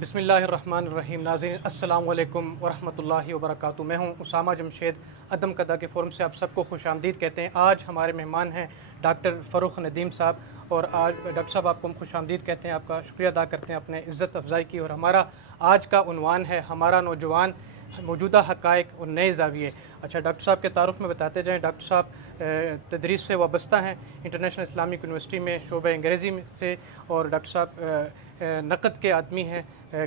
بسم اللہ الرحمن الرحیم۔ ناظرین السلام علیکم ورحمۃ اللہ وبرکاتہ۔ میں ہوں اسامہ جمشید عدم قدہ کے فورم سے آپ سب کو خوش آمدید کہتے ہیں۔ آج ہمارے مہمان ہیں ڈاکٹر فروخ ندیم صاحب، اور آج ڈاکٹر صاحب آپ کو ہم خوش آمدید کہتے ہیں، آپ کا شکریہ ادا کرتے ہیں اپنے عزت افزائی کی۔ اور ہمارا آج کا عنوان ہے ہمارا نوجوان، موجودہ حقائق اور نئے زاویے۔ اچھا ڈاکٹر صاحب کے تعارف میں بتاتے جائیں۔ ڈاکٹر صاحب تدریس سے وابستہ ہیں انٹرنیشنل اسلامک یونیورسٹی میں شعبہ انگریزی سے، اور ڈاکٹر صاحب نقد کے آدمی ہیں،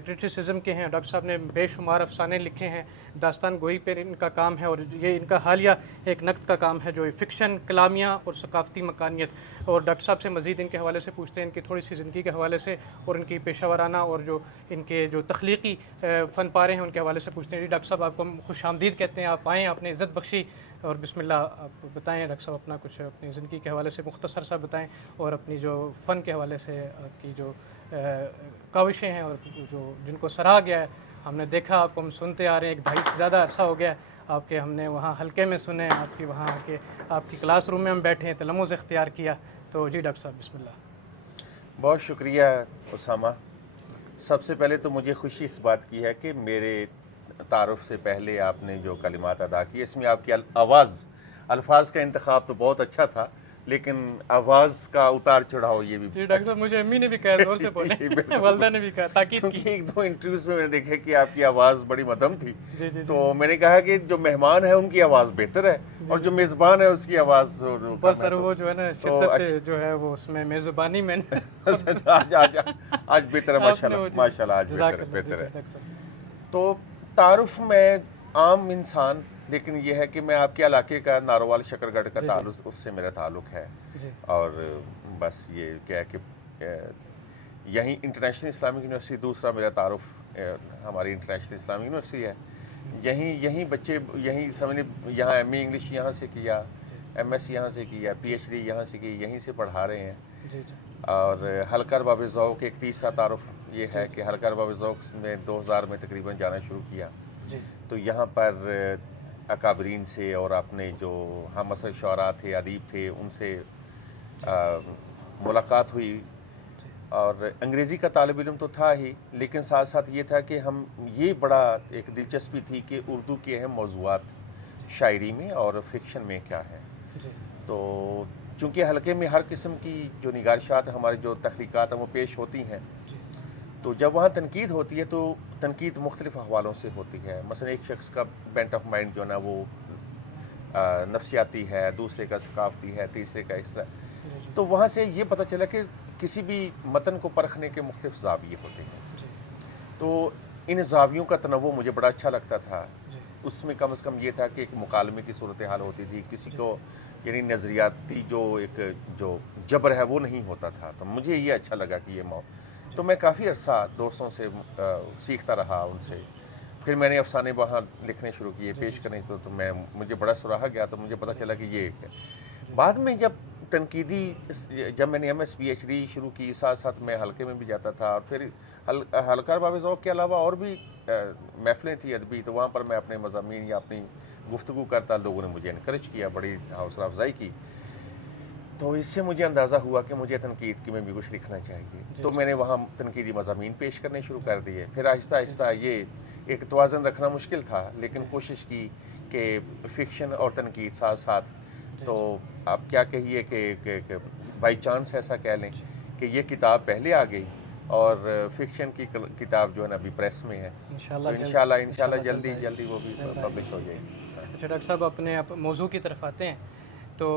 کرٹیسزم کے ہیں۔ ڈاکٹر صاحب نے بے شمار افسانے لکھے ہیں، داستان گوئی پر ان کا کام ہے، اور یہ ان کا حالیہ ایک نقد کا کام ہے جو فکشن، کلامیہ اور ثقافتی مکانیت۔ اور ڈاکٹر صاحب سے مزید ان کے حوالے سے پوچھتے ہیں، ان کی تھوڑی سی زندگی کے حوالے سے اور ان کی پیشہ ورانہ اور جو ان کے جو تخلیقی فن پارے ہیں ان کے حوالے سے پوچھتے ہیں۔ جی ڈاکٹر صاحب آپ کو ہم خوش آمدید کہتے ہیں، آپ آئیں، آپ نے عزت بخشی، اور بسم اللہ آپ بتائیں ڈاکٹر صاحب اپنا کچھ اپنی زندگی کے حوالے سے مختصر سا بتائیں، اور اپنی جو فن کے حوالے سے آپ کی جو کاوشیں ہیں اور جو جن کو سراہا گیا ہے۔ ہم نے دیکھا، آپ کو ہم سنتے آ رہے ہیں، ایک دہائی سے زیادہ عرصہ ہو گیا ہے آپ کے، ہم نے وہاں حلقے میں سنے، آپ کی وہاں کے آپ کی کلاس روم میں ہم بیٹھے ہیں، تلمذ اختیار کیا۔ تو جی ڈاکٹر صاحب بسم اللہ۔ بہت شکریہ اسامہ۔ سب سے پہلے تو مجھے خوشی اس بات کی ہے کہ میرے تعارف سے پہلے آپ نے جو کلمات ادا کی، اس میں آپ کی الفاظ کا انتخاب تو بہت اچھا تھا، لیکن آواز کا اتار چڑھاؤ یہ بھی جی ڈاکٹر صاحب مجھے امی نے بھی کہا، زور سے بولیں، والدہ نے بھی کہا، تاکید کی۔ کیونکہ ایک دو انٹرویوز میں نے دیکھا کہ آپ کی آواز بڑی مدھم تھی، جی جی تو میں نے کہا کہ جو مہمان ہے ان کی آواز بہتر ہے اور جو میزبان ہے اس کی آواز بس سر وہ جو ہے نا شدت جو ہے وہ اس میں میزبانی میں آج بہتر ہے، ماشاء اللہ آج بہتر ہے۔ تو تعارف میں عام انسان، لیکن یہ ہے کہ میں آپ کے علاقے کا نارووال شکرگڑھ کا تعلق، اس سے میرا تعلق ہے، اور بس یہ کیا ہے کہ یہیں انٹرنیشنل اسلامک یونیورسٹی دوسرا میرا تعارف ہماری انٹرنیشنل اسلامک یونیورسٹی ہے، یہیں بچے یہیں سمجھ لیں، یہاں ایم اے انگلش یہاں سے کیا، ایم ایس یہاں سے کیا، پی ایچ ڈی یہاں سے کی، یہیں سے پڑھا رہے ہیں۔ اور حلقہ ارباب ذوق ایک تیسرا تعارف یہ ہے کہ حلقہ ارباب ذوق میں 2000 میں تقریباً جانا شروع کیا، تو یہاں پر اکابرین سے اور اپنے جو ہم اصل شعراء تھے، ادیب تھے، ان سے ملاقات ہوئی، اور انگریزی کا طالب علم تو تھا ہی، لیکن ساتھ ساتھ یہ تھا کہ ہم یہ بڑا ایک دلچسپی تھی کہ اردو کے اہم موضوعات شاعری میں اور فکشن میں کیا ہے۔ تو چونکہ حلقے میں ہر قسم کی جو نگارشات ہماری جو تخلیقات ہیں وہ پیش ہوتی ہیں، تو جب وہاں تنقید ہوتی ہے تو تنقید مختلف حوالوں سے ہوتی ہے۔ مثلا ایک شخص کا بینٹ آف مائنڈ جو نا وہ نفسیاتی ہے، دوسرے کا ثقافتی ہے، تیسرے کا اس طرح، تو وہاں سے یہ پتہ چلا کہ کسی بھی متن کو پرکھنے کے مختلف زاویے ہوتے ہیں، تو ان زاویوں کا تنوع مجھے بڑا اچھا لگتا تھا۔ اس میں کم از کم یہ تھا کہ ایک مکالمے کی صورتحال ہوتی تھی، کسی کو یعنی نظریاتی جو جبر ہے وہ نہیں ہوتا تھا، تو مجھے یہ اچھا لگا کہ یہ تو میں کافی عرصہ دوستوں سے سیکھتا رہا ان سے، پھر میں نے افسانے وہاں لکھنے شروع کیے، پیش کرنے، تو مجھے بڑا سراہا گیا، تو مجھے پتہ چلا کہ یہ ایک ہے۔ بعد میں جب میں نے M S P H D شروع کی، ساتھ ساتھ میں حلقے میں بھی جاتا تھا، اور پھر حلقہ ارباب ذوق کے علاوہ اور بھی محفلیں تھیں ادبی، تو وہاں پر میں اپنے مضامین یا اپنی گفتگو کرتا، لوگوں نے مجھے انکریج کیا، بڑی حوصلہ افزائی کی، تو اس سے مجھے اندازہ ہوا کہ مجھے تنقید کی میں بھی کچھ لکھنا چاہیے، تو میں نے وہاں تنقیدی مضامین پیش کرنے شروع کر دیے۔ پھر آہستہ آہستہ یہ ایک توازن رکھنا مشکل تھا، لیکن کوشش کی کہ فکشن اور تنقید ساتھ ساتھ، تو آپ کیا کہیے کہ بائی چانس ایسا کہہ لیں کہ یہ کتاب پہلے آ گئی، اور فکشن کی کتاب جو ہے نا ابھی پریس میں ہے، تو انشاءاللہ جلدی وہ بھی پبلش ہو جائے گی۔ اچھا ڈاکٹر صاحب اپنے موضوع کی طرف آتے ہیں، تو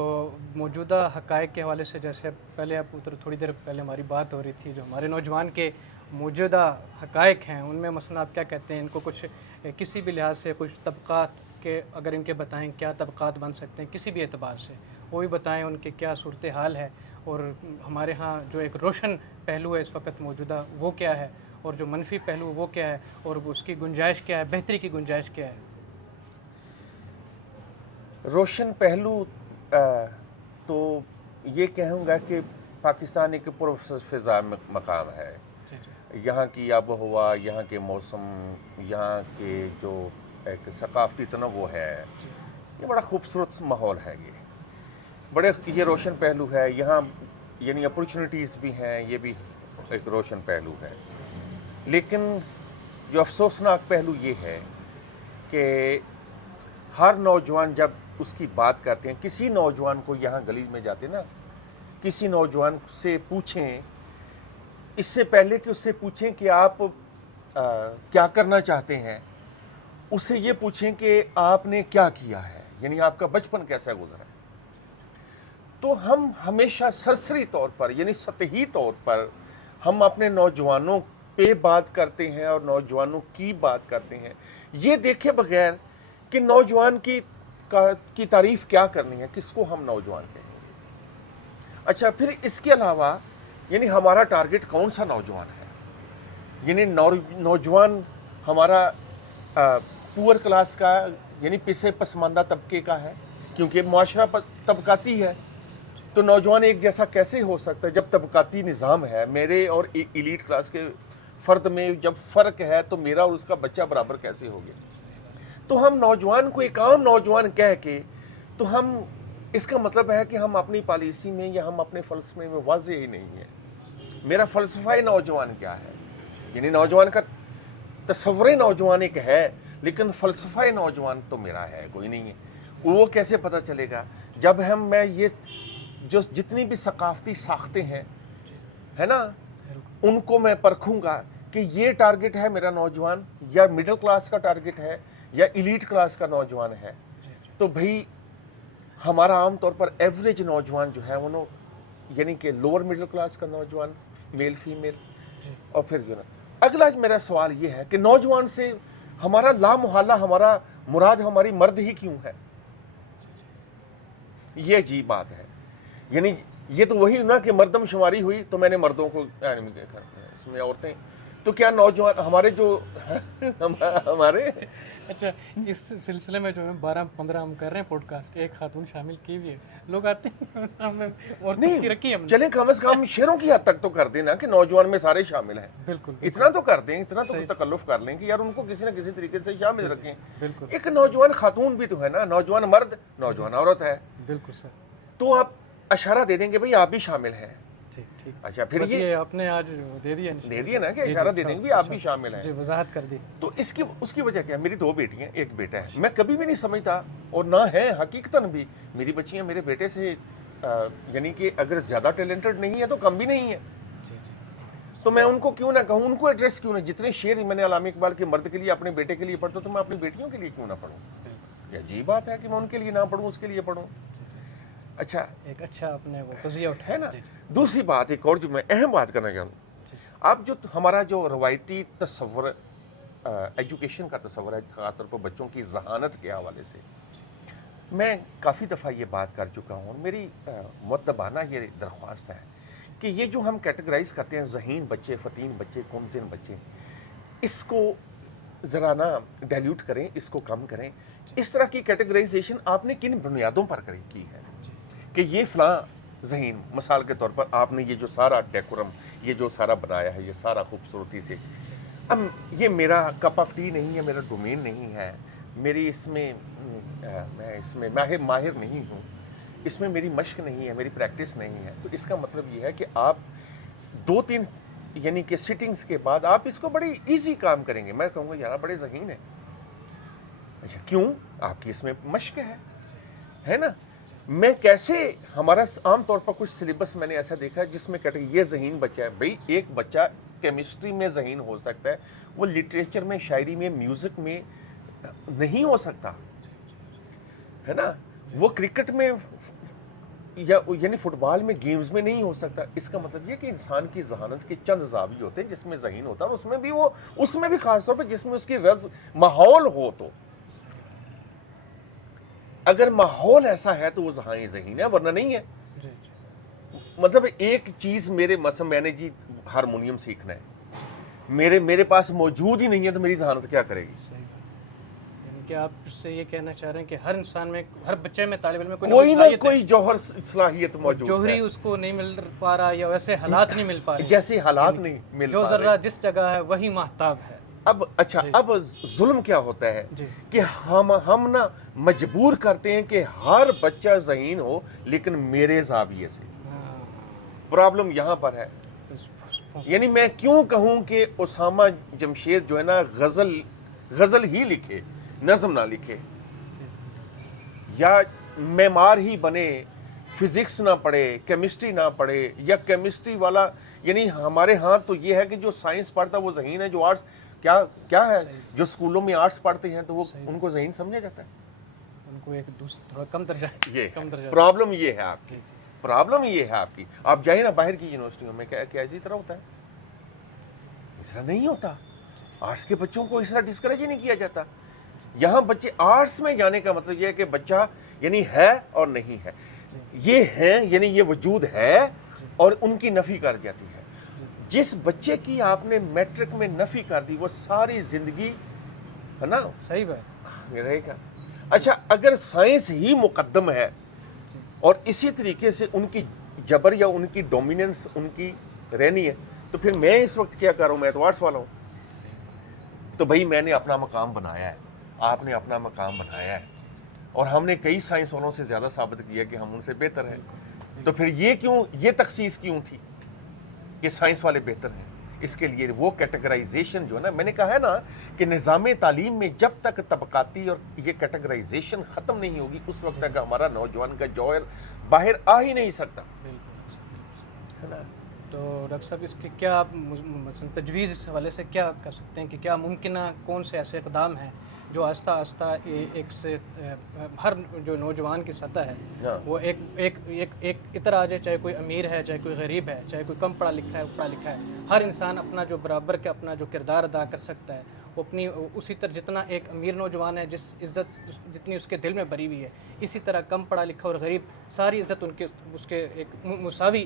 موجودہ حقائق کے حوالے سے، جیسے پہلے تھوڑی دیر پہلے ہماری بات ہو رہی تھی، جو ہمارے نوجوان کے موجودہ حقائق ہیں ان میں مثلا آپ کیا کہتے ہیں، ان کو کچھ کسی بھی لحاظ سے کچھ طبقات کے اگر ان کے بتائیں کیا طبقات بن سکتے ہیں کسی بھی اعتبار سے، وہ بھی بتائیں ان کے کیا صورتحال ہے، اور ہمارے ہاں جو ایک روشن پہلو ہے اس وقت موجودہ وہ کیا ہے، اور جو منفی پہلو وہ کیا ہے، اور اس کی گنجائش کیا ہے، بہتری کی گنجائش کیا ہے۔ روشن پہلو تو یہ کہوں گا کہ پاکستان ایک پرفضا مقام ہے، یہاں کی آب و ہوا، یہاں کے موسم، یہاں کے جو ایک ثقافتی تنوع ہے، یہ بڑا خوبصورت ماحول ہے، یہ روشن پہلو ہے یہاں، یعنی اپرچونٹیز بھی ہیں، یہ بھی ایک روشن پہلو ہے۔ لیکن جو افسوسناک پہلو یہ ہے کہ ہر نوجوان جب اس کی بات کرتے ہیں، کسی نوجوان کو یہاں گلیز میں جاتے نا، کسی نوجوان سے پوچھیں، اس سے پہلے کہ اس سے پوچھیں کہ آپ کیا کرنا چاہتے ہیں، اس سے یہ پوچھیں کہ آپ نے کیا کیا ہے، یعنی آپ کا بچپن کیسا گزرا ہے۔ تو ہم ہمیشہ سرسری طور پر، یعنی سطحی طور پر ہم اپنے نوجوانوں پہ بات کرتے ہیں اور نوجوانوں کی بات کرتے ہیں، یہ دیکھے بغیر کہ نوجوان کی تعریف کیا کرنی ہے، کس کو ہم نوجوان کہیں گے۔ اچھا، پھر اس کے علاوہ یعنی ہمارا ٹارگٹ کون سا نوجوان ہے؟ یعنی نوجوان ہمارا پور کلاس کا، یعنی پسے پسماندہ طبقے کا ہے، کیونکہ معاشرہ طبقاتی ہے، تو نوجوان ایک جیسا کیسے ہو سکتا ہے جب طبقاتی نظام ہے؟ میرے اور ایلیٹ کلاس کے فرد میں جب فرق ہے تو میرا اور اس کا بچہ برابر کیسے ہو گیا؟ تو ہم نوجوان کو ایک عام نوجوان کہہ کے، تو ہم اس کا مطلب ہے کہ ہم اپنی پالیسی میں یا ہم اپنے فلسفے میں واضح ہی نہیں ہے۔ میرا فلسفہ نوجوان کیا ہے؟ یعنی نوجوان کا تصور نوجوان ایک ہے، لیکن فلسفہ نوجوان تو میرا ہے کوئی نہیں ہے۔ وہ کیسے پتہ چلے گا؟ جب میں یہ جو جتنی بھی ثقافتی ساختیں ہیں، ہے نا، ان کو میں پرکھوں گا کہ یہ ٹارگٹ ہے میرا نوجوان، یا مڈل کلاس کا ٹارگٹ ہے، یا ایلیٹ کلاس کا نوجوان ہے۔ تو بھئی ہمارا عام طور پر ایوریج نوجوان جو ہے وہ یعنی کہ لوور مڈل کلاس کا نوجوان، میل فیمیل، اور پھر جو نا اگلا میرا سوال یہ ہے کہ نوجوان سے ہمارا لامحالہ ہمارا مراد ہماری مرد ہی کیوں ہے؟ یہ عجیب بات ہے۔ یعنی یہ تو وہی نا کہ مردم شماری ہوئی تو میں نے مردوں کو اس میں عورتیں، تو کیا نوجوان ہمارے جو ہمارے اچھا، اس سلسلے میں جو 12-15 ہم کر رہے ہیں پوڈ کاسٹ، ایک خاتون شامل کی ہوئی ہے، لوگ آتے ہیں عورتوں کی رکھی ہے ہم نے۔ چلیں کم از کم شیروں کی حد تک تو کر دیں نا کہ نوجوان میں سارے شامل ہیں، بالکل اتنا تو کر دیں، اتنا تو تکلف کر لیں کہ یار ان کو کسی نہ کسی طریقے سے شامل رکھیں۔ بالکل، ایک نوجوان خاتون بھی تو ہے نا، نوجوان مرد، نوجوان عورت ہے، بالکل سر، تو آپ اشارہ دے دیں کہ بھئی آپ بھی شامل ہیں۔ ٹھیک، اچھا، پھر یہ آپ نے آج دے دیا نا کہ اشارہ دے دیں کہ آپ بھی شامل ہیں۔ جی، وضاحت کر دی۔ تو اس کی وجہ کیا ہے؟ میری 2 بیٹیاں، ایک بیٹا ہے۔ میں کبھی بھی نہیں سمجھتا، اور نہ ہے حقیقتاً بھی، میری بچیاں میرے بیٹے سے یعنی کہ اگر زیادہ ٹیلنٹڈ نہیں ہے تو کم بھی نہیں ہے، تو میں ان کو کیوں نہ کہوں، ان کو ایڈریس کیوں نہ، جتنے شعر میں نے علامہ اقبال کے مرد کے لیے اپنے بیٹے کے لیے پڑھتا تو میں اپنی بیٹیوں کے لیے کیوں نہ پڑھوں؟ یہ عجیب بات ہے کہ میں ان کے لیے نہ پڑھوں، اس کے لیے پڑھوں۔ اچھا، ایک اچھا اپنے وہ قضیہ ہے نا۔ دوسری بات ایک اور جو میں اہم بات کرنا چاہوں، اب جو ہمارا جو روایتی تصور ایجوکیشن کا تصور ہے، خاص طور پر بچوں کی ذہانت کے حوالے سے، میں کافی دفعہ یہ بات کر چکا ہوں، میری مؤدبانہ یہ درخواست ہے کہ یہ جو ہم کیٹیگرائز کرتے ہیں، ذہین بچے، فتین بچے، کمزن بچے، اس کو ذرا نا ڈیلیوٹ کریں، اس کو کم کریں۔ اس طرح کی کیٹیگرائزیشن آپ نے کن بنیادوں پر کی ہے کہ یہ فلاں ذہین، مثال کے طور پر آپ نے یہ جو سارا ڈیکورم، یہ جو سارا بنایا ہے، یہ سارا خوبصورتی سے، اب یہ میرا کپ آف ٹی نہیں ہے، میرا ڈومین نہیں ہے، میری اس میں میں اس میں ماہر نہیں ہوں، اس میں میری مشق نہیں ہے، میری پریکٹس نہیں ہے، تو اس کا مطلب یہ ہے کہ آپ 2-3 یعنی کہ سٹنگز کے بعد آپ اس کو بڑی ایزی کام کریں گے۔ میں کہوں گا یار بڑے ذہین ہیں۔ اچھا، کیوں؟ آپ کی اس میں مشق ہے نا۔ میں کیسے، ہمارا عام طور پر کچھ سلیبس میں نے ایسا دیکھا ہے جس میں کہتے ہیں یہ ذہین بچہ ہے۔ بھئی ایک بچہ کیمسٹری میں ذہین ہو سکتا ہے، وہ لٹریچر میں، شاعری میں، میوزک میں نہیں ہو سکتا، ہے نا۔ وہ کرکٹ میں یعنی فٹ بال میں، گیمز میں نہیں ہو سکتا۔ اس کا مطلب یہ کہ انسان کی ذہانت کے چند زاویے ہوتے ہیں جس میں ذہین ہوتا ہے، اور اس میں بھی خاص طور پہ جس میں اس کی ماحول ہو، تو اگر ماحول ایسا ہے تو وہ ذہین ہے، ورنہ نہیں ہے۔ مطلب ایک چیز مثلا میں نے جی ہارمونیم سیکھنا ہے، میرے پاس موجود ہی نہیں ہے، تو میری ذہانت کیا کرے گی؟ کہ آپ سے یہ کہنا چاہ رہے ہیں کہ ہر انسان میں، ہر بچے میں، طالب علم میں کوئی نہ کوئی جوہر صلاحیت موجود ہے، جوہری اس کو نہیں مل پا رہا، یا ویسے حالات نہیں مل پا رہے، جیسے حالات نہیں مل پا رہے، جو ذرہ جس جگہ ہے وہی ماہتاب ہے۔ اب ظلم کیا ہوتا ہے کہ ہم نا مجبور کرتے ہیں کہ ہر بچہ ذہین ہو، لیکن میرے زاویے سے۔ پرابلم یہاں پر ہے، یعنی میں کیوں کہوں کہ اسامہ جمشید جو ہے نا غزل ہی لکھے، نظم نہ لکھے، یا معمار ہی بنے، فزکس نہ پڑھے، کیمسٹری نہ پڑھے، یا کیمسٹری والا، یعنی ہمارے ہاں تو یہ ہے کہ جو سائنس پڑھتا ہے وہ ذہین ہے، جو آرٹس کیا ہے، جو اسکولوں میں آرٹس پڑھتے ہیں تو وہ ان کو ذہین سمجھا جاتا ہے، ان کو ایک تھوڑا کم درجہ پرابلم یہ ہے آپ کی، پرابلم یہ ہے آپ کی. آپ جائیں نا باہر کی یونیورسٹیوں میں، کیا اسی طرح ہوتا ہے؟ اس طرح نہیں ہوتا. آرٹس کے بچوں کو اس طرح ڈسکریج ہی نہیں کیا جاتا. یہاں بچے آرٹس میں جانے کا مطلب یہ ہے کہ بچہ یعنی ہے اور نہیں ہے، یہ ہے یعنی یہ وجود ہے اور ان کی نفی کر جاتی ہے. جس بچے کی آپ نے میٹرک میں نفی کر دی وہ ساری زندگی ہے نا صحیح بات رہے گا. اچھا اگر سائنس ہی مقدم ہے اور اسی طریقے سے ان کی جبر یا ان کی ڈومیننس ان کی رہنی ہے، تو پھر میں اس وقت کیا کر رہا ہوں؟ میں تو آرٹس والا ہوں. تو بھائی میں نے اپنا مقام بنایا ہے، آپ نے اپنا مقام بنایا ہے، اور ہم نے کئی سائنس والوں سے زیادہ ثابت کیا کہ ہم ان سے بہتر ہیں. تو پھر یہ تخصیص کیوں تھی کہ سائنس والے بہتر ہیں؟ اس کے لیے وہ کیٹیگرائزیشن جو ہے نا، میں نے کہا ہے نا کہ نظام تعلیم میں جب تک طبقاتی اور یہ کیٹیگرائزیشن ختم نہیں ہوگی اس وقت تک ہمارا نوجوان کا جوہر باہر آ ہی نہیں سکتا. تو ڈاکٹر صاحب اس کی کیا آپ مثلا تجویز اس حوالے سے کیا کر سکتے ہیں کہ کیا ممکنہ کون سے ایسے اقدام ہیں جو آہستہ آہستہ ایک سے ہر جو نوجوان کی سطح ہے وہ ایک اتر آ جائے، چاہے کوئی امیر ہے، چاہے کوئی غریب ہے، چاہے کوئی کم پڑھا لکھا ہے، پڑھا لکھا ہے، ہر انسان اپنا جو برابر کا اپنا جو کردار ادا کر سکتا ہے وہ اپنی اسی طرح جتنا ایک امیر نوجوان ہے جس عزت جتنی اس کے دل میں بھری ہوئی ہے، اسی طرح کم پڑھا لکھا اور غریب ساری عزت اس کے ایک مساوی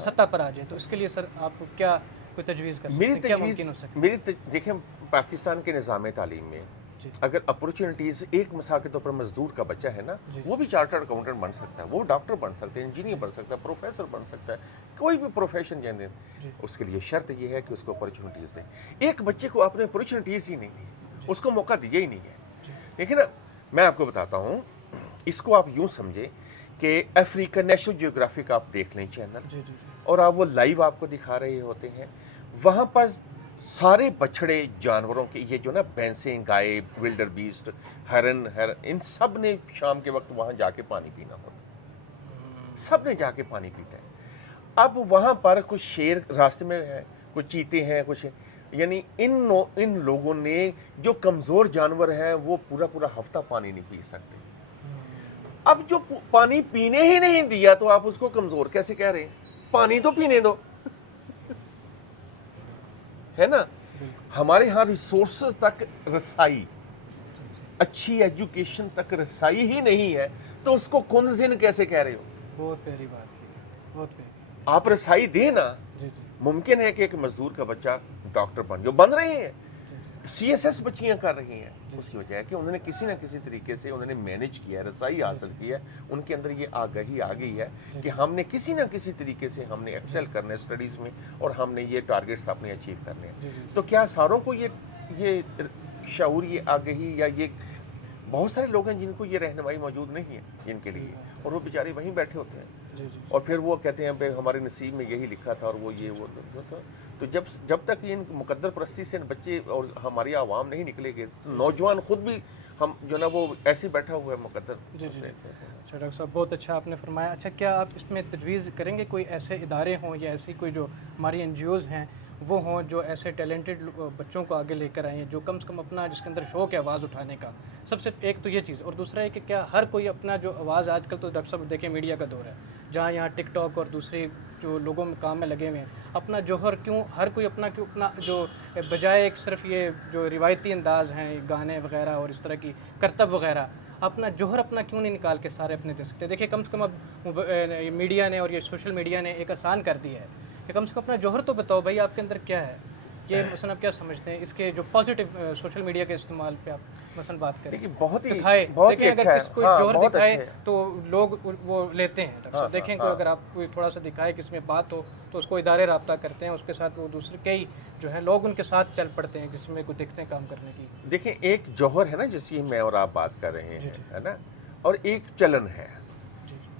سطح پر آ جائے. تو اس کے لیے سر آپ کو کیا کوئی تجویز کر سکتے ہیں، کیا ممکن ہو سکتا ہے؟ دیکھیں پاکستان کے نظام تعلیم میں اگر اپورچونٹیز ایک مثال کے طور پر مزدور کا بچہ ہے نا، وہ بھی چارٹرڈ اکاؤنٹنٹ بن سکتا ہے، وہ ڈاکٹر بن سکتا ہے، انجینئر بن سکتا ہے، پروفیسر بن سکتا ہے، کوئی بھی پروفیشن جانتے ہیں. اس کے لیے شرط یہ ہے کہ اس کو اپورچونٹیز دیں. ایک بچے کو آپ نے اپورچونٹیز ہی نہیں دی، اس کو موقع دیا ہی نہیں ہے. دیکھیں نا میں آپ کو بتاتا ہوں، اس کو آپ یوں سمجھیں کہ افریقہ نیشنل جیوگرافک آپ دیکھ لیں چینل، اور آپ وہ لائیو آپ کو دکھا رہے ہوتے ہیں، وہاں پر سارے بچھڑے جانوروں کے یہ جو نا بھینسیں، گائے، ولڈر بیسٹ، ہرن، ان سب نے شام کے وقت وہاں جا کے پانی پینا ہوتا، سب نے جا کے پانی پیتا ہے. اب وہاں پر کچھ شیر راستے میں ہے، کچھ چیتے ہیں، کچھ یعنی ان لوگوں نے جو کمزور جانور ہیں وہ پورا ہفتہ پانی نہیں پی سکتے. اب جو پانی پینے ہی نہیں دیا تو آپ اس کو کمزور کیسے کہہ رہے ہیں؟ پانی تو پینے دو، ہے نا. ہمارے ہاں ریسورسز تک رسائی، اچھی ایجوکیشن تک رسائی ہی نہیں ہے تو اس کو کنزن کیسے کہہ رہے ہو؟ بہت پیاری بات کی، بہت پیاری. آپ رسائی دیں نا. ممکن ہے کہ ایک مزدور کا بچہ ڈاکٹر بن رہے ہیں، سی ایس ایس بچیاں کر رہی ہیں. اس کی وجہ ہے کہ انہوں نے کسی نہ کسی طریقے سے انہوں نے مینج کیا ہے، رسائی حاصل کی ہے، ان کے اندر یہ آگاہی آ گئی ہے کہ ہم نے کسی نہ کسی طریقے سے ہم نے ایکسل کرنا ہے اسٹڈیز میں اور ہم نے یہ ٹارگیٹس اپنے اچیو کرنے ہیں. تو کیا ساروں کو یہ شعور، یہ آگاہی، یا یہ بہت سارے لوگ ہیں جن کو یہ رہنمائی موجود نہیں ہے جن کے لیے، اور وہ بیچارے وہیں بیٹھے ہوتے ہیں اور پھر وہ کہتے ہیں بھائی ہمارے نصیب میں یہی لکھا تھا اور وہ یہ وہ. تو جب تک ان مقدر پرستی سے بچے اور ہماری عوام نہیں نکلے گے، نوجوان خود بھی ہم جو نا وہ ایسے بیٹھا ہوا ہے مقدر. اچھا ڈاکٹر صاحب بہت اچھا آپ نے فرمایا. اچھا کیا آپ اس میں تجویز کریں گے کوئی ایسے ادارے ہوں یا ایسی کوئی جو ہماری این جی اوز ہیں وہ ہوں جو ایسے ٹیلنٹڈ بچوں کو آگے لے کر آئیں، جو کم سے کم اپنا جس کے اندر شوق ہے آواز اٹھانے کا؟ سب سے ایک تو یہ چیز، اور دوسرا ہے کہ کیا ہر کوئی اپنا جو آواز، آج کل تو ڈاکٹر صاحب دیکھیں میڈیا کا دور ہے جہاں یہاں ٹک ٹاک اور دوسری جو لوگوں میں کام میں لگے ہوئے ہیں، اپنا جوہر کیوں ہر کوئی اپنا جو بجائے ایک صرف یہ جو روایتی انداز ہیں گانے وغیرہ اور اس طرح کی کرتب وغیرہ، اپنا جوہر اپنا کیوں نہیں نکال کے سارے اپنے دے سکتے؟ دیکھیں کم سے کم اب میڈیا نے اور یہ سوشل میڈیا نے ایک آسان کر دیا ہے کہ کم سے کم اپنا جوہر تو بتاؤ بھائی آپ کے اندر کیا ہے. یہ مثلا آپ کیا سمجھتے ہیں اس کے جو پازیٹیو سوشل میڈیا کے استعمال پہ آپ مثلا بات کریں؟ دیکھیں بہت ہی دیکھیں اگر اچھا ہے، کس کوئی جوہر دکھائے تو لوگ وہ لیتے ہیں ڈاکٹر صاحب. دیکھیں کوئی اگر آپ کوئی تھوڑا سا دکھائے کس میں بات ہو تو اس کو ادارے رابطہ کرتے ہیں، اس کے ساتھ وہ دوسرے کئی جو ہیں لوگ ان کے ساتھ چل پڑتے ہیں جس میں کوئی دیکھتے ہیں کام کرنے کی. دیکھیں ایک جوہر ہے نا جس کی میں اور آپ بات کر رہے ہیں، ہے نا، اور ایک چلن ہے.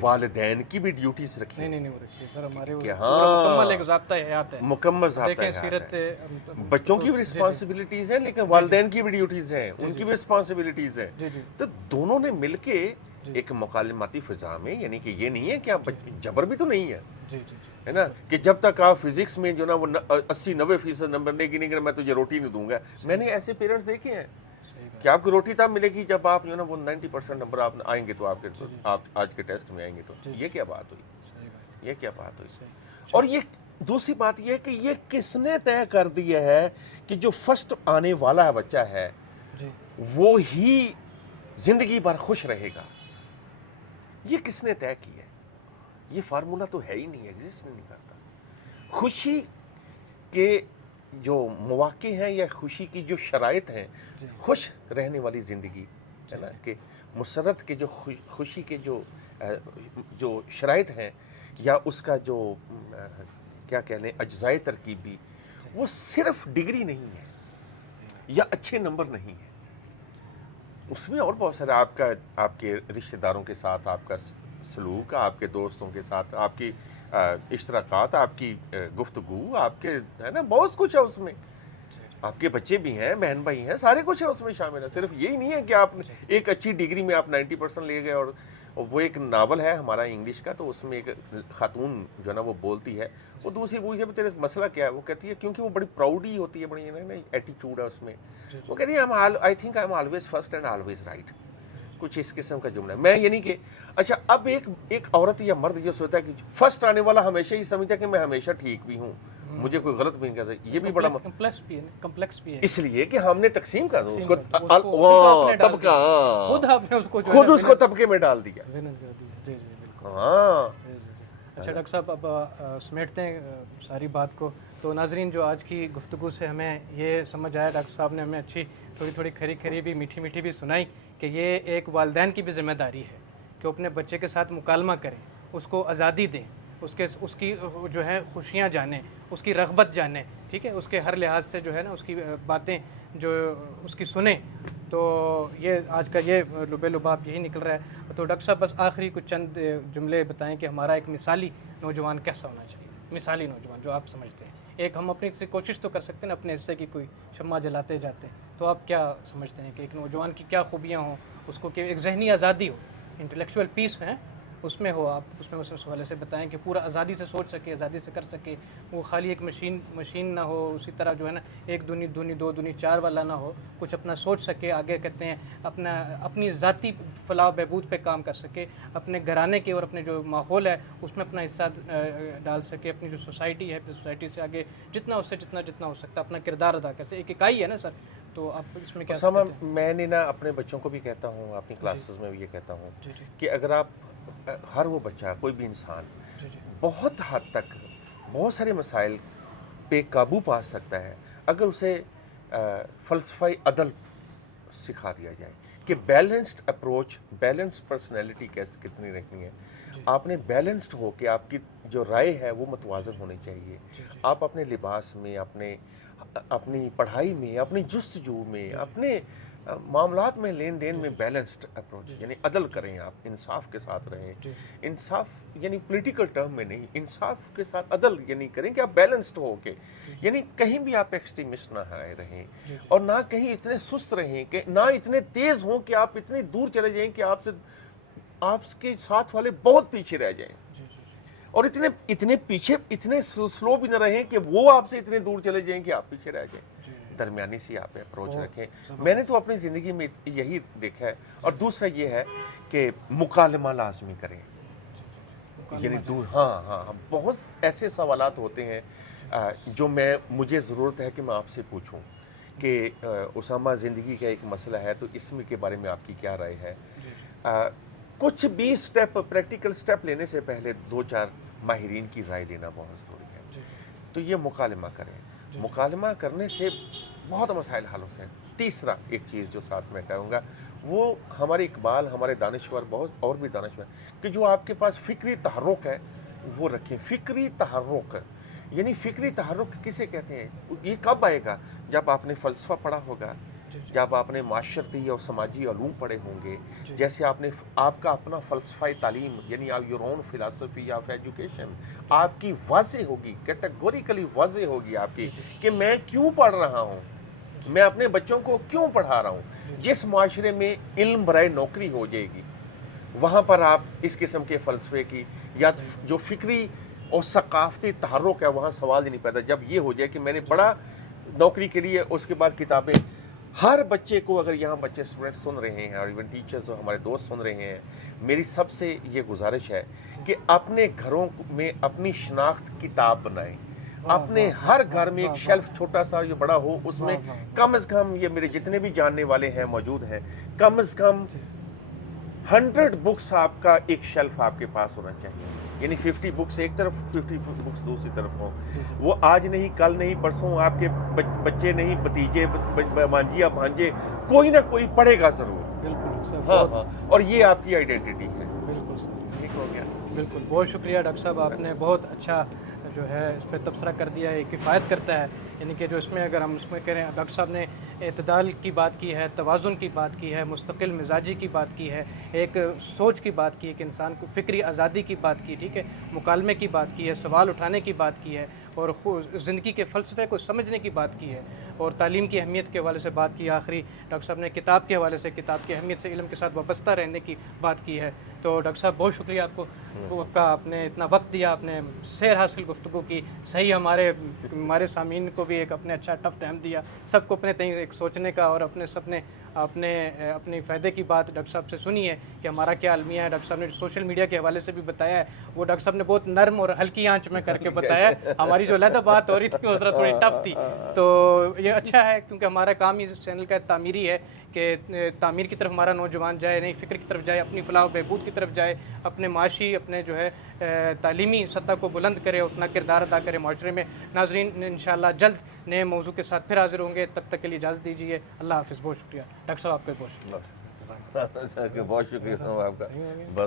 والدین کی بھی ڈیوٹیز رکھی نہیں وہ رکھیے سر، ہمارے کہ مکمل ایک ضابطہ حیات ہے، مکمل ضابطہ دیکھیں حیات سیرت ہے۔ بچوں کی بھی رسپانسبلٹیز ہیں لیکن والدین کی بھی ڈیوٹیز ہیں، ان کی بھی رسپانسبلٹیز ہیں، تو دونوں نے مل کے ایک مکالماتی فضا میں، یعنی کہ یہ نہیں ہے کہ آپ جبر بھی تو نہیں ہے نا، کہ جب تک آپ فزکس میں جو نا وہ 80-90% نمبر نہیں گرے میں تجھے روٹی نہیں دوں گا۔ میں نے ایسے پیرنٹس دیکھے ہیں کہ آپ کو روٹی تب ملے گی جب آپ جو نا وہ 90% نمبر آپ آئیں گے تو آپ آج کے ٹیسٹ میں آئیں گے، تو یہ کیا بات ہوئی، یہ کیا بات ہوئی؟ اور یہ دوسری بات یہ ہے کہ یہ کس نے طے کر دیا ہے کہ جو فرسٹ آنے والا بچہ ہے وہ ہی زندگی بھر خوش رہے گا؟ یہ کس نے طے کیا ہے؟ یہ فارمولا تو ہے ہی نہیں، ایگزسٹ نہیں کرتا۔ خوشی کے جو مواقع ہیں یا خوشی کی جو شرائط ہیں، خوش رہنے والی زندگی ہے نا، کہ مسرت کے جو خوشی کے جو شرائط ہیں یا اس کا جو کیا کہنے اجزائے ترکیبی، وہ صرف ڈگری نہیں ہے یا اچھے نمبر نہیں ہے، اس میں اور بہت سارے آپ کے رشتہ داروں کے ساتھ آپ کا سلوک، آپ کے دوستوں کے ساتھ آپ کی اشتراکات، آپ کی گفتگو، آپ کے ہے نا بہت کچھ ہے اس میں، آپ کے بچے بھی ہیں، بہن بھائی ہیں، سارے کچھ ہے اس میں شامل ہے۔ صرف یہی نہیں ہے کہ آپ ایک اچھی ڈگری میں آپ 90% لے گئے۔ اور وہ ایک ناول ہے ہمارا انگلش کا، تو اس میں ایک خاتون جو ہے نا وہ بولتی ہے، وہ دوسری پوچھتی ہے تیرے مسئلہ کیا ہے، وہ کہتی ہے کیونکہ وہ بڑی پراؤڈی ہوتی ہے، بڑی ایٹیچیوڈ ہے اس میں، وہ کہتی ہے I think I am always first and always right, کچھ اس قسم کا جملہ ہے۔ میں یعنی کہ اچھا اب ایک عورت یا مرد یہ سوچتا ہے کہ فرسٹ آنے والا ہمیشہ ہی سمجھتا ہے کہ میں ہمیشہ ٹھیک بھی ہوں، مجھے کوئی غلط بھی نہیں کہتا، یہ بھی بڑا کمپلیکس بھی ہے، اس لیے کہ ہم نے تقسیم کر اس کو خود اس کو طبقے میں ڈال دیا۔ ہاں اچھا ڈاکٹر صاحب، اب سمیٹتے ہیں ساری بات کو۔ تو ناظرین، جو آج کی گفتگو سے ہمیں یہ سمجھ آیا، ڈاکٹر صاحب نے ہمیں اچھی تھوڑی کھری بھی میٹھی بھی سنائی کہ یہ ایک والدین کی بھی ذمہ داری ہے کہ وہ اپنے بچے کے ساتھ مکالمہ کریں، اس کو آزادی دیں، اس کی جو ہے خوشیاں جانیں، اس کی رغبت جانیں، ٹھیک ہے، اس کے ہر لحاظ سے جو ہے نا اس کی باتیں جو اس کی سنیں۔ تو یہ آج کا یہ لبے لباب یہی نکل رہا ہے۔ تو ڈاکٹر صاحب بس آخری کچھ چند جملے بتائیں کہ ہمارا ایک مثالی نوجوان کیسا ہونا چاہیے، مثالی نوجوان جو آپ سمجھتے ہیں۔ ایک ہم اپنی سے کوشش تو کر سکتے ہیں نا، اپنے حصے کی کوئی شمع جلاتے جاتے ہیں، تو آپ کیا سمجھتے ہیں کہ ایک نوجوان کی کیا خوبیاں ہوں، اس کو کہ ایک ذہنی آزادی ہو، انٹلیکچوئل پیس ہے اس میں ہو، آپ اس میں اس حوالے سے بتائیں کہ پورا آزادی سے سوچ سکے، آزادی سے کر سکے، وہ خالی ایک مشین نہ ہو، اسی طرح جو ہے نا ایک دونی دو دونی چار والا نہ ہو، کچھ اپنا سوچ سکے، آگے کہتے ہیں اپنی ذاتی فلاح و بہبود پہ کام کر سکے، اپنے گھرانے کے اور اپنے جو ماحول ہے اس میں اپنا حصہ ڈال سکے، اپنی جو سوسائٹی ہے سوسائٹی سے آگے جتنا اس سے جتنا ہو سکتا اپنا کردار ادا کر سکے، ایک اکائی ہے نا سر، تو آپ اس میں کیا اسامہ، میں نے نا اپنے بچوں کو بھی کہتا ہوں، اپنی کلاسز میں بھی یہ کہتا ہوں کہ اگر آپ ہر وہ بچہ، کوئی بھی انسان بہت حد تک بہت سارے مسائل پہ قابو پا سکتا ہے اگر اسے فلسفہ عدل سکھا دیا جائے کہ بیلنسڈ اپروچ، بیلنسڈ پرسنالٹی کتنی رکھنی ہے، آپ نے بیلنسڈ ہو کہ آپ کی جو رائے ہے وہ متوازن ہونی چاہیے، آپ اپنے لباس میں، اپنی پڑھائی میں، اپنی جستجو میں، اپنے معاملات میں، لین دین میں بیلنسڈ اپروچ، یعنی عدل کریں، آپ انصاف کے ساتھ رہیں، انصاف یعنی پولیٹیکل ٹرم میں نہیں، انصاف کے ساتھ عدل یعنی کریں کہ آپ بیلنسڈ ہو کے، یعنی کہیں بھی آپ ایکسٹریمسٹ نہ رہیں اور نہ کہیں اتنے سست رہیں کہ نہ اتنے تیز ہوں کہ آپ اتنی دور چلے جائیں کہ آپ کے ساتھ والے بہت پیچھے رہ جائیں، اور اتنے پیچھے، اتنے سلو بھی نہ رہیں کہ وہ آپ سے اتنے دور چلے جائیں کہ آپ پیچھے رہ جائیں، درمیانی سی آپ اپروچ رکھیں۔ میں نے تو اپنی زندگی میں یہی دیکھا ہے۔ اور دوسرا یہ ہے کہ مکالمہ لازمی کریں، یعنی ہاں بہت ایسے سوالات ہوتے ہیں جو مجھے ضرورت ہے کہ میں آپ سے پوچھوں کہ اسامہ، زندگی کا ایک مسئلہ ہے تو اس میں کے بارے میں آپ کی کیا رائے ہے۔ کچھ بھی پریکٹیکل سٹیپ لینے سے پہلے 2-4 ماہرین کی رائے لینا بہت ضروری ہے۔ تو یہ مکالمہ کریں، مکالمہ کرنے سے بہت مسائل حل ہوتے ہیں۔ تیسرا ایک چیز جو ساتھ میں کہوں گا، وہ ہمارے اقبال، ہمارے دانشور، بہت اور بھی دانشور، کہ جو آپ کے پاس فکری تحرک ہے وہ رکھیں۔ فکری تحرک یعنی فکری تحرک کسے کہتے ہیں؟ یہ کب آئے گا؟ جب آپ نے فلسفہ پڑھا ہوگا، جب آپ نے معاشرتی اور سماجی علوم پڑھے ہوں گے، جیسے آپ کا اپنا فلسفہ تعلیم یعنی your own philosophy of education آپ کی واضح ہوگی، کیٹیگوریکلی واضح ہوگی آپ کی کہ میں کیوں پڑھ رہا ہوں، میں اپنے بچوں کو کیوں پڑھا رہا ہوں۔ جس معاشرے میں علم برائے نوکری ہو جائے گی، وہاں پر آپ اس قسم کے فلسفے کی یا جو فکری اور ثقافتی تحرک ہے وہاں سوال ہی نہیں پیدا۔ جب یہ ہو جائے کہ میں نے پڑھا نوکری کے لیے، اس کے بعد کتابیں، ہر بچے کو، اگر یہاں بچے اسٹوڈنٹ سن رہے ہیں اور ایون ٹیچرز ہمارے دوست سن رہے ہیں، میری سب سے یہ گزارش ہے کہ اپنے گھروں میں اپنی شناخت کتاب بنائیں، اپنے ہر گھر میں ایک شیلف چھوٹا سا یا بڑا ہو، اس میں کم از کم، یہ میرے جتنے بھی جاننے والے ہیں موجود ہیں، کم از کم 100 بکس آپ کا ایک شیلف آپ کے پاس ہونا چاہیے، یعنی 50 بکس ایک طرف، 50 بکس دوسری طرف ہوں۔ وہ آج نہیں، کل نہیں، پرسوں آپ کے بچے نہیں، بھتیجے، مانجیا، بھانجے، کوئی نہ کوئی پڑھے گا ضرور۔ بالکل، ہاں، اور یہ آپ کی آئیڈینٹی ہے۔ بالکل سر، ٹھیک ہو گیا؟ بالکل، بہت شکریہ ڈاکٹر صاحب، آپ نے بہت اچھا جو ہے اس پہ تبصرہ کر دیا ہے، کفایت کرتا ہے، یعنی کہ جو اس میں اگر ہم اس میں کریں، ڈاکٹر صاحب نے اعتدال کی بات کی ہے، توازن کی بات کی ہے، مستقل مزاجی کی بات کی ہے، ایک سوچ کی بات کی ہے کہ انسان کو فکری آزادی کی بات کی، ٹھیک ہے، مکالمے کی بات کی ہے، سوال اٹھانے کی بات کی ہے، اور زندگی کے فلسفے کو سمجھنے کی بات کی ہے، اور تعلیم کی اہمیت کے حوالے سے بات کی۔ آخری ڈاکٹر صاحب نے کتاب کے حوالے سے کتاب کی اہمیت سے علم کے ساتھ وابستہ رہنے کی بات کی ہے۔ تو ڈاکٹر صاحب بہت شکریہ آپ کا، آپ نے اتنا وقت دیا، آپ نے سیر حاصل گفتگو کی، صحیح ہمارے سامعین کو بھی ایک اپنے اچھا ٹف ٹائم دیا، سب کو اپنے تئیں ایک سوچنے کا، اور اپنی فائدے کی بات ڈاکٹر صاحب سے سنی ہے کہ ہمارا کیا المیہ ہے۔ ڈاکٹر صاحب نے سوشل میڈیا کے حوالے سے بھی بتایا ہے، وہ ڈاکٹر صاحب نے بہت نرم اور ہلکی آنچ میں کر کے بتایا ہے، ہماری جو علیحدہ بات ہو رہی تھی وہ ذرا تھوڑی ٹف تھی، تو یہ اچھا ہے کیونکہ ہمارا کام اس چینل کا تعمیری ہے کہ تعمیر کی طرف ہمارا نوجوان جائے، نئی فکر کی طرف جائے، اپنی فلاح و بہبود کی طرف جائے، اپنے معاشی، اپنے جو ہے تعلیمی سطح کو بلند کرے، اپنا کردار ادا کرے معاشرے میں۔ ناظرین، انشاءاللہ جلد نئے موضوع کے ساتھ پھر حاضر ہوں گے، تب تک کے لیے اجازت دیجیے، اللہ حافظ۔ بہت شکریہ ڈاکٹر صاحب، آپ کا بہت شکریہ۔ بہت شکریہ آپ کا، بس